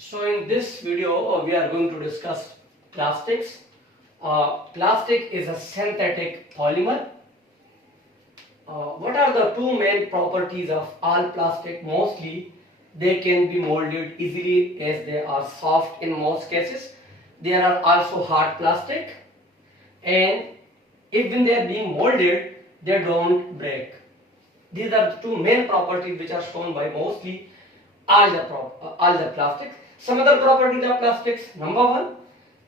So in this video we are going to discuss plastics. Plastic is a synthetic polymer. What are the two main properties of all plastic? Mostly they can be molded easily as they are soft in most cases. There are also hard plastic, and if when they are being molded they don't break. These are the two main properties which are shown by mostly all the plastics. Some other properties of plastics. Number one,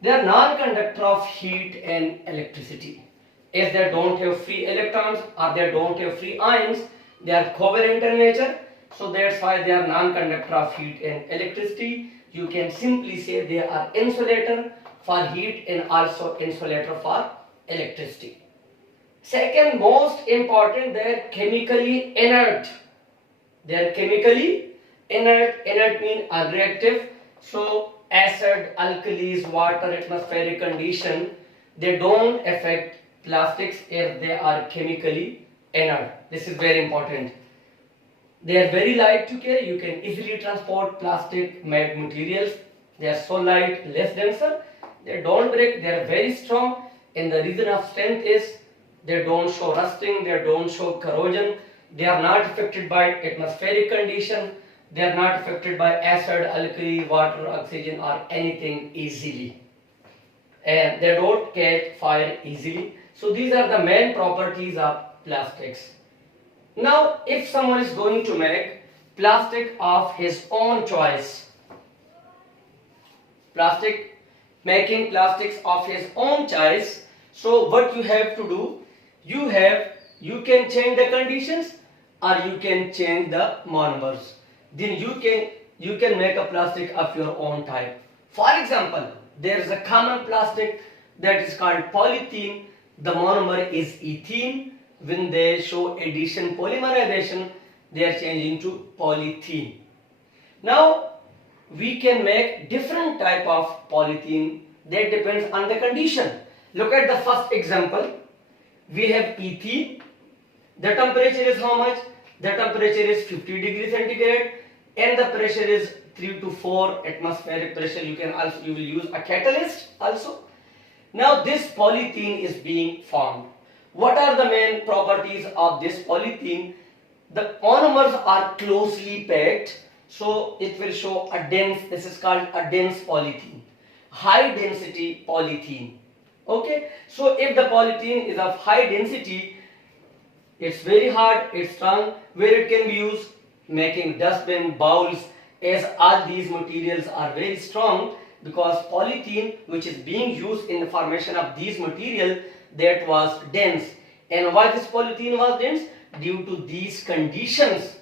they are non-conductor of heat and electricity. As they don't have free electrons or they don't have free ions, they are covalent in nature. So that's why they are non-conductor of heat and electricity. You can simply say they are insulator for heat and also insulator for electricity. Second most important, they are chemically inert. They are chemically inert. Inert means unreactive. So acid, alkalis, water, atmospheric condition, they don't affect plastics if they are chemically inert. This is very important. They are very light to carry. You can easily transport plastic made materials. They are so light, less denser. They don't break. They are very strong. And the reason of strength is they don't show rusting. They don't show corrosion. They are not affected by atmospheric condition. They are not affected by acid, alkali, water, oxygen or anything easily. And they don't catch fire easily. So these are the main properties of plastics. Now, if someone is going to make plastic of his own choice, making plastics of his own choice, so what you have to do, you can change the conditions or you can change the monomers. Then you can make a plastic of your own type. For example, there is a common plastic that is called polythene. The monomer is ethene. When they show addition polymerization, they are changing to polythene. Now we can make different type of polythene. That depends on the condition. Look at the first example. We have ethene. The temperature is how much? The temperature is 50 degrees centigrade and the pressure is 3 to 4 atmospheric pressure. You will use a catalyst also. Now this polythene is being formed. What are the main properties of this polythene? The monomers are closely packed, so it will show a dense, this is called a dense polythene, high density polythene. Okay, so if the polythene is of high density, it's very hard, it's strong, where it can be used making dustbin, bowls, as all these materials are very strong, because polythene which is being used in the formation of these material, that was dense. And why this polythene was dense? Due to these conditions.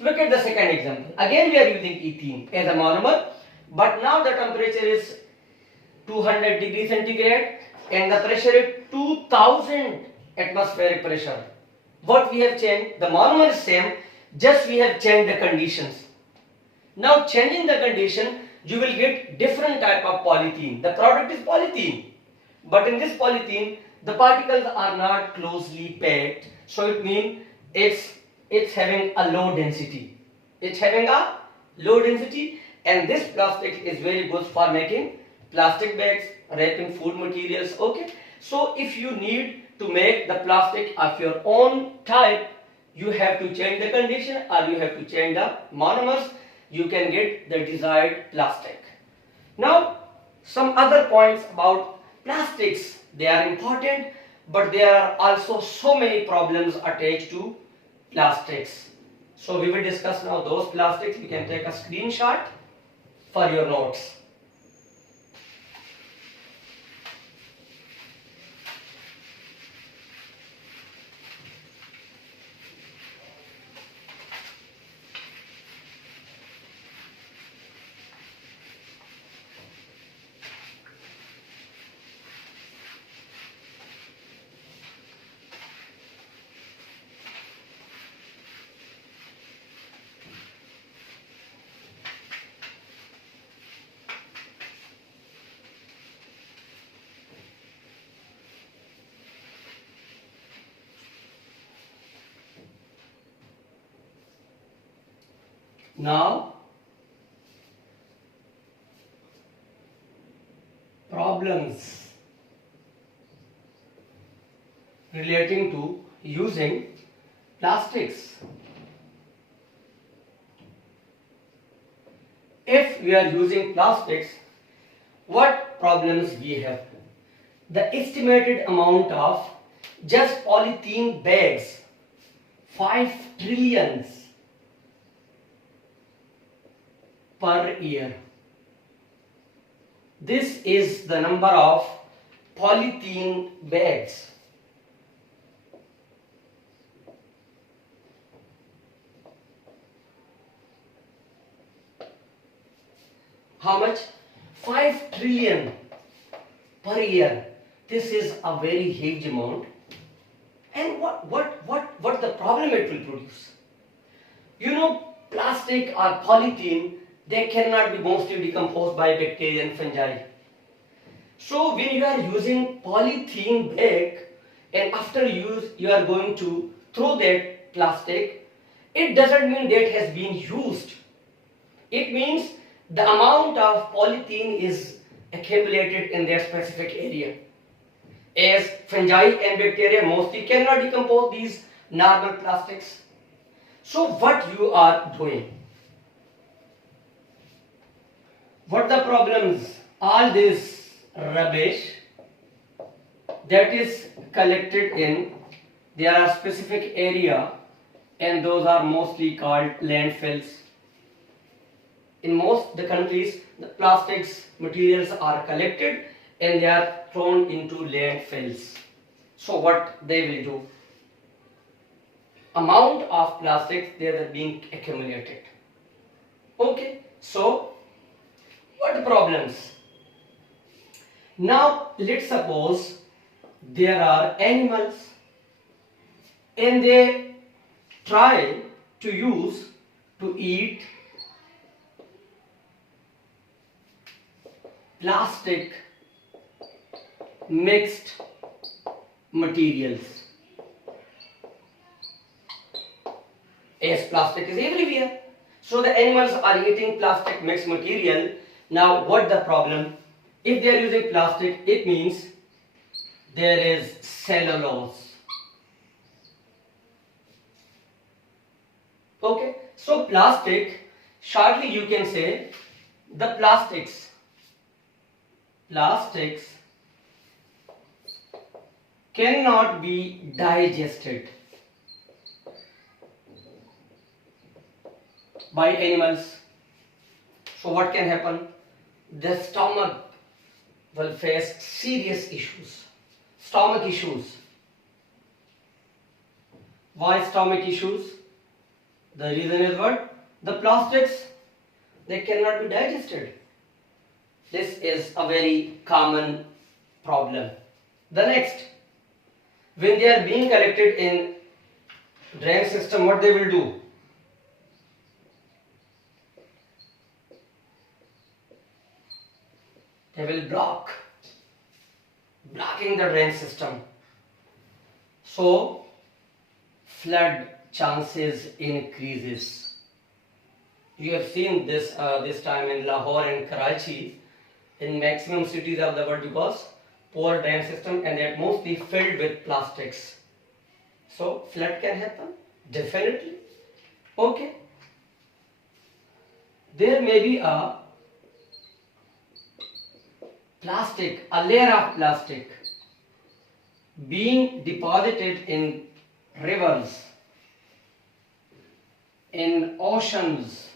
Look at the second example. Again we are using ethene as a monomer, but now the temperature is 200 degrees centigrade and the pressure is 2000 atmospheric pressure. What we have changed? The monomer is same, just we have changed the conditions. Now changing the condition, you will get different type of polythene. The product is polythene, but in this polythene the particles are not closely packed, so it means it's having a low density. It's having a low density, and this plastic is very good for making plastic bags, wrapping food materials. Okay, so if you need to make the plastic of your own type, you have to change the condition or you have to change the monomers. You can get the desired plastic. Now some other points about plastics. They are important, but there are also so many problems attached to plastics. So we will discuss now those plastics. You can take a screenshot for your notes. Now problems relating to using plastics. If we are using plastics, what problems we have? The estimated amount of just polythene bags, 5 trillions per year. This is the number of polythene bags. How much? 5 trillion per year. This is a very huge amount. And what the problem it will produce? You know, plastic or polythene, they cannot be mostly decomposed by bacteria and fungi. So when you are using polythene bag and after use you are going to throw that plastic, it doesn't mean that has been used. It means the amount of polythene is accumulated in that specific area. As fungi and bacteria mostly cannot decompose these normal plastics. So what you are doing? What the problems? All this rubbish that is collected in, there are specific area and those are mostly called landfills. In most the countries, the plastics materials are collected and they are thrown into landfills. So what they will do? Amount of plastics they are being accumulated. Okay, so what problems? Now let's suppose there are animals and they try to eat plastic mixed materials. As plastic is everywhere, so the animals are eating plastic mixed material. Now what the problem? If they are using plastic, it means there is cellulose. Okay, so plastic, shortly you can say the plastics cannot be digested by animals. So what can happen? The stomach will face serious issues. Stomach issues. Why stomach issues? The reason is what? The plastics, they cannot be digested. This is a very common problem. The next, when they are being collected in drain system, what they will do? They will blocking the drain system. So flood chances increases. You have seen this this time in Lahore and Karachi, in maximum cities of the world, because poor drain system and they are mostly filled with plastics. So flood can happen, definitely. Okay. There may be a layer of plastic being deposited in rivers, in oceans,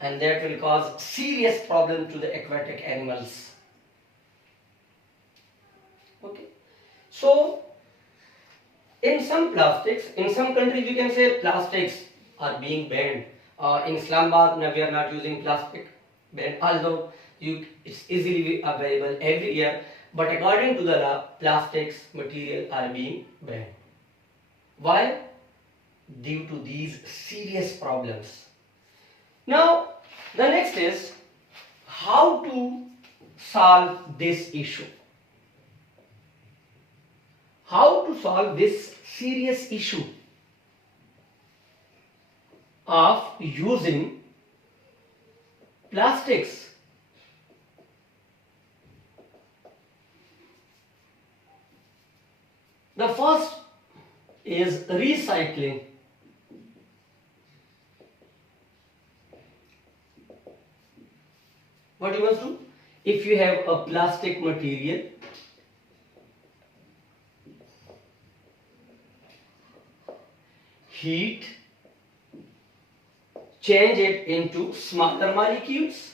and that will cause serious problem to the aquatic animals. Okay, so in some plastics, in some countries you can say plastics are being banned. In Islamabad, now we are not using plastic ban, although it's easily available every year. But according to the law, plastics material are being banned. Why? Due to these serious problems. Now, the next is how to solve this issue. How to solve this serious issue of using plastics. The first is recycling. What you must do? If you have a plastic material, heat, change it into smaller molecules.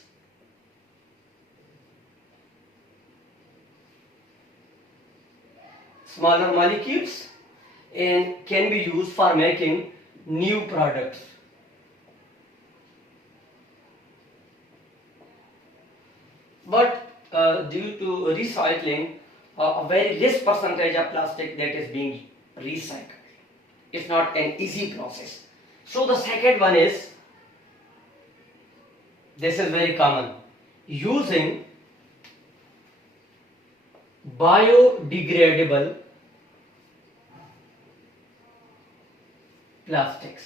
Smaller molecules and can be used for making new products. But due to recycling, a very less percentage of plastic that is being recycled. It's not an easy process. So the second one is, this is very common, using biodegradable plastics.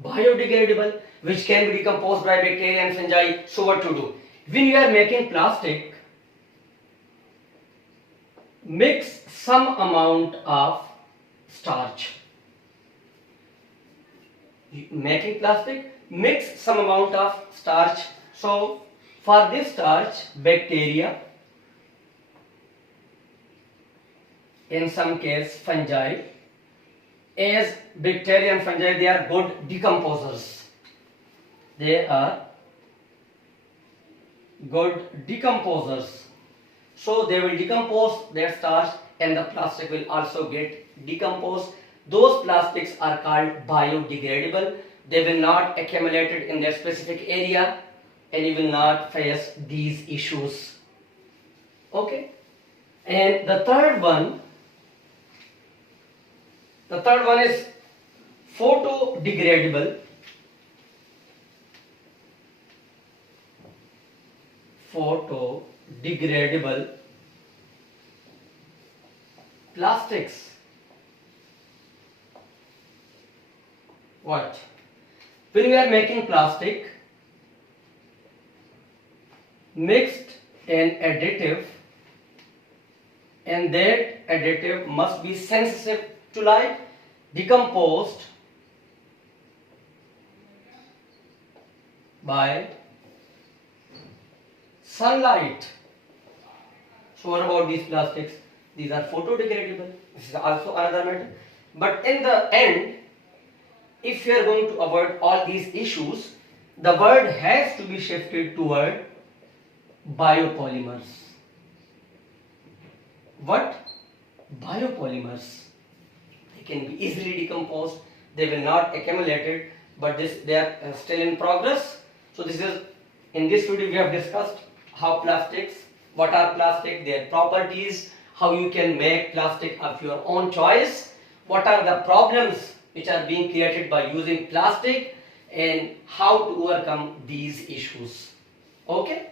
Biodegradable, which can be decomposed by bacteria and fungi. So what to do? When you are making plastic, mix some amount of starch. Making plastic, mix some amount of starch. So for this starch, bacteria, in some case fungi, as bacteria and fungi, they are good decomposers. They are good decomposers. So they will decompose their starch and the plastic will also get decomposed. Those plastics are called biodegradable. They will not accumulate in their specific area and you will not face these issues. Okay? And the third one is photodegradable. Photodegradable plastics. What? When we are making plastic, mixed an additive, and that additive must be sensitive to light, decomposed by sunlight. So what about these plastics? These are photodegradable. This is also another matter. But in the end, if you are going to avoid all these issues, the word has to be shifted toward biopolymers. What? Biopolymers. They can be easily decomposed. They will not accumulate it, but they are still in progress. So in this video we have discussed how plastics, what are plastic, their properties, how you can make plastic of your own choice, what are the problems which are being created by using plastic, and how to overcome these issues. Okay?